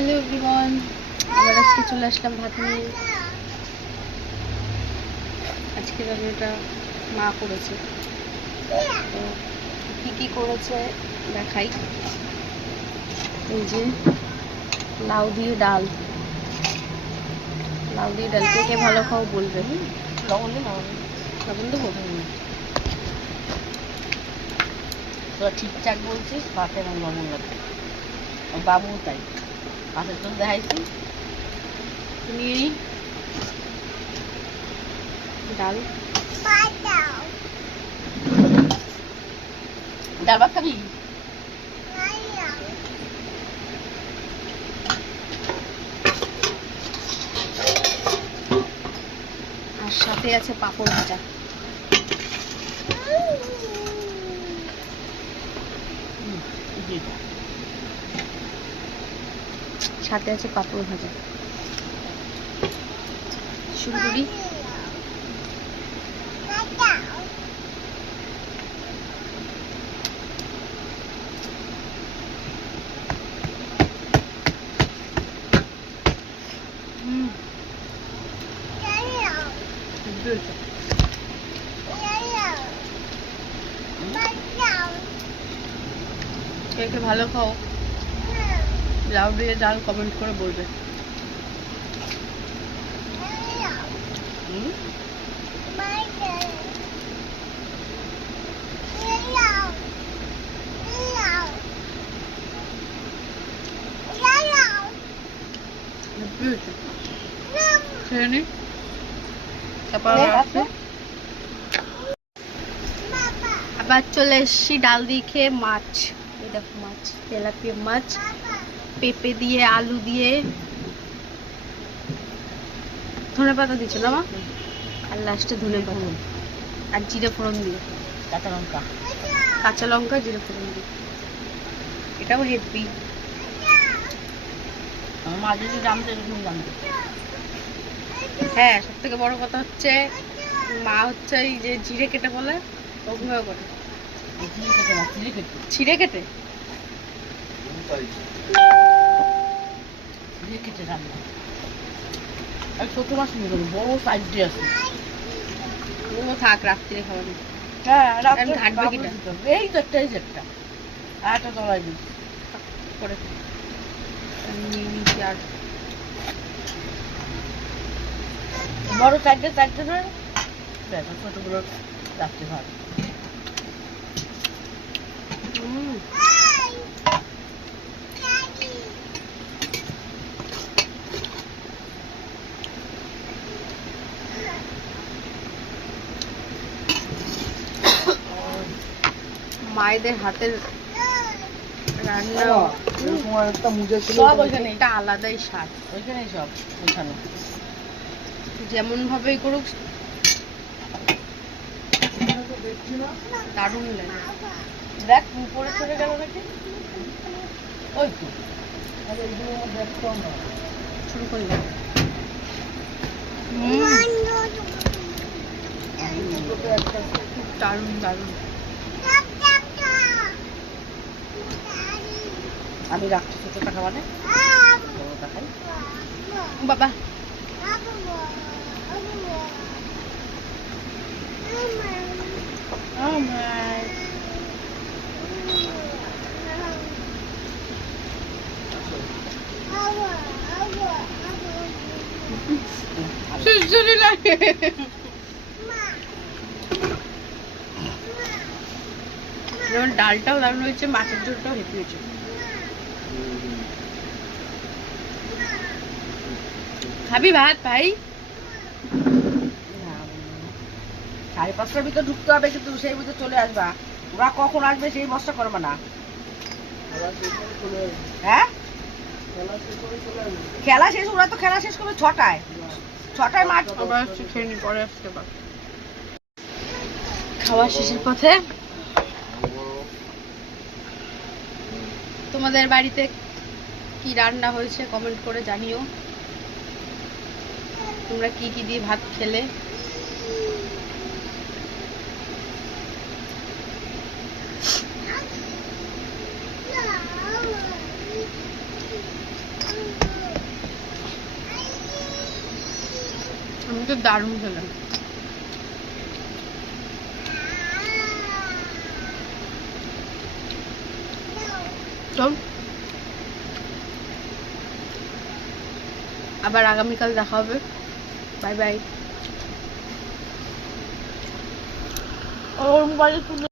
Hello everyone, আবার আজকে চলে আসলাম ভাত নিয়ে। আজকে রান্নাটা মা করেছে, তো কী কী করেছে দেখাই। এই যে লাউ দিয়ে ডাল, কে কে ভালো খাও বলবে। লবণ দেবো? তোরা ঠিকঠাক বলছিস, ভাতে এবং লবণ লাগবে। বাবু তাই ভাতের জন্য দেখাইছি। নিয়ে ডাল ডাল ভাত খাবি? আর সাথে আছে পাঁপড় ভাজা। সাথে আছে পাঁপড় ভাজা, সুন্দরী। কে কে ভালো খাও, লাউ দিয়ে ডাল কমেন্ট করে বলবে। আবার চলে এসছি ডাল দিয়ে খেয়ে। মাছ, এই দেখো মাছ, তেলাপিয়া মাছ, পেঁপে দিয়ে আলু দিয়ে ধনে পাতা দিচ্ছ না মা, আর লাস্টে ধনে পাতা আর জিরে ফোড়ন দিয়ে, কাঁচা লঙ্কা জিরে ফোড়ন দিয়ে। এটাও হেভি। হ্যাঁ, সব থেকে বড় কথা হচ্ছে মা হচ্ছে এই যে জিরে কেটে বলে অভিনয় করে। ছিঁড়ে কেটে রান্না। আর ছোট মাছ নিয়ে গেল, বড় সাইজ দিয়ে আছে। ও থাক, রাত্রিরে খাওয়ানো। হ্যাঁ, ঘাটবে কিটা? এই তো একটা, এই যে একটা, আর একটা তলায় দিই করে নিয়ে নিচ্ছি। আর বড় চারটে ধরে দেখো, ছোটগুলো রাখতে ভালো। মায়েদের হাতের রান্না সব ওইখানে, একটা আলাদাই স্বাদ। ওইখানেই সব ওইখানে যেমন ভাবেই করুক দারুণ লাগে। দেখ উপরে চলে গেল নাকি, ওই তো শুরু করলাম। দারুণ দারুণ। আমি রাখছি ছোট টাকা, মানে বড় টাকাই বাবা। যেমন ডালটাও দারুণ হয়েছে, মাছের ঝোলটাও হেঁটে হয়েছে। খাবি ভাত ভাই? 5:30টার ভিতরে ঢুকতে হবে, কিন্তু সেই ভিতরে চলে আসবা। ওরা কখন আসবে সেই বস্তা করবে না। হ্যাঁ, খেলা শেষ, ওরা তো খেলা শেষ করবে 6টায়। 6টায় মাঠ। পরে আসতে পার। খাওয়া শেষের পথে। তোমাদের বাড়িতে কি রান্না হয়েছে কমেন্ট করে জানিও। তোমরা কি কি দিয়ে ভাত খেলে। তো দারুণ খেলাম। তো আবার আগামীকাল দেখা হবে। Bye bye. ওর মোবাইলে